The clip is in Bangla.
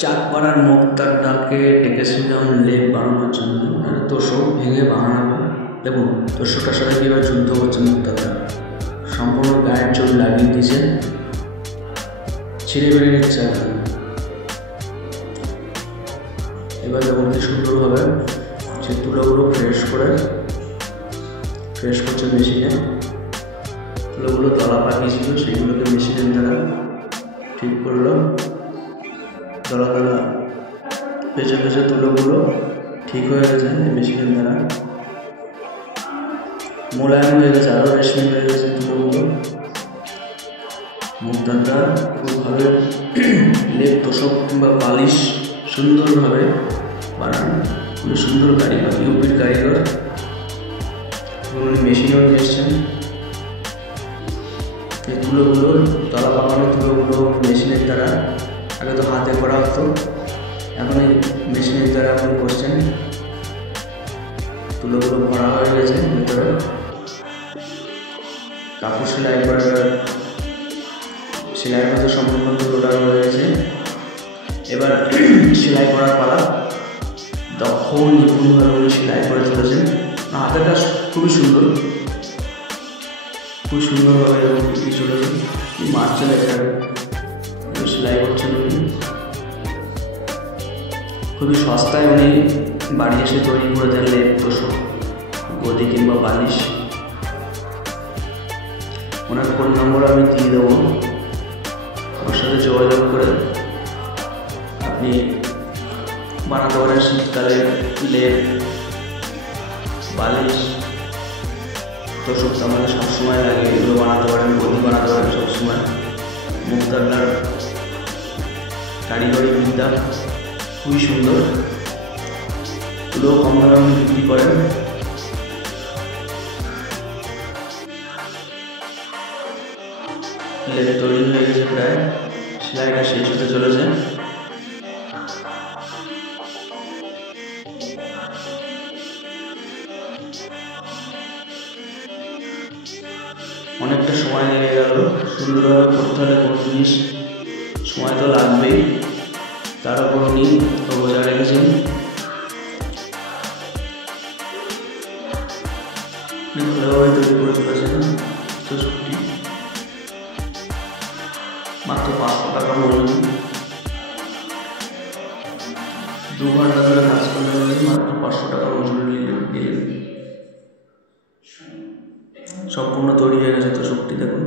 চাঁদপাড়ার মুক্তার ডাকে ডেকেছিলাম লেপ বানানোর জন্য। তোষক ভেঙে বানানো হবে। দেখুন তোষকটার সাথে কীভাবে যুদ্ধ করছে মুক্তারটা, সম্পূর্ণ গায়ের চোখ লাগিয়ে দিয়েছে, ছিঁড়ে বেড়ে নিচ্ছে। এবার দেখুন কি সুন্দরভাবে সে তুলোগুলো ফ্রেশ করছে মেশিনে। তুলোগুলো তলা পাকিয়েছিল, সেগুলোকে মেশিনের দ্বারা ঠিক করলো। তলা পেঁচে তুলোগুলো ঠিক হয়ে গেছে মেশিনের দ্বারা, মোলায়েম হয়ে গেছে, আরও রেশমি হয়ে গেছে তুলোগুলো। মুক্তারটা খুব ভালো লেপ তোষক কিংবা বালিশ সুন্দরভাবে বানানো, খুবই সুন্দর কারিগর, ইউপির কারিগর। উনি মেশিনও নিয়ে এসছেন। এই তুলোগুলো তলা পাকানো তুলোগুলো মেশিনের দ্বারা, আগে তো হাতে করা হতো, এখন এই মেশিনের দ্বারা আপনি করছেন। তুলোগুলো ভরা হয়ে গেছে ভেতরে, কাপড় সেলাই মধ্যে সম্পূর্ণ তুলোটা হয়ে গেছে। এবার সেলাই করার পালা। দক্ষ নিপুণভাবে উনি সেলাই করে চলেছেন। হাতের কাজ খুবই সুন্দরভাবে চলেছে। মারছে এখানে সেলাই করছেন উনি। খুবই সস্তায় উনি বাড়ি এসে তৈরি করে দেন লেপ তোষক, গদি কিংবা বালিশ। ওনার ফোন নম্বর আমি দিয়ে দেবো, ওর সাথে যোগাযোগ করে আপনি বানাতে পারেন শীতকালে লেপ বালিশ তোষক। আমাদের সবসময় লাগে, এগুলো বানাতে পারেন, গদি বানাতে পারেন সবসময়। মুক্তারটার কারিগরি বিদ্যা খুবই সুন্দর। তুলো কম দামে বিক্রি করেন। লেপ তৈরি হয়ে গেছে প্রায়, সেলাইটা শেষ হতে চলেছে। অনেকটা সময় লেগে গেল। সুন্দরভাবে করতে হলে কোনো জিনিস সময় তো লাগবেই, তার উপর উনি বজায় রেখেছেন। ভালোভাবে তৈরি করে চলেছেন তোষকটি। মাত্র 500 টাকা মজুরি। 2 ঘন্টা ধরে কাজ করলে মাত্র 500 টাকা মজুরি দিলেন। সম্পূর্ণ তৈরি হয়ে গেছে তোষকটি। দেখুন।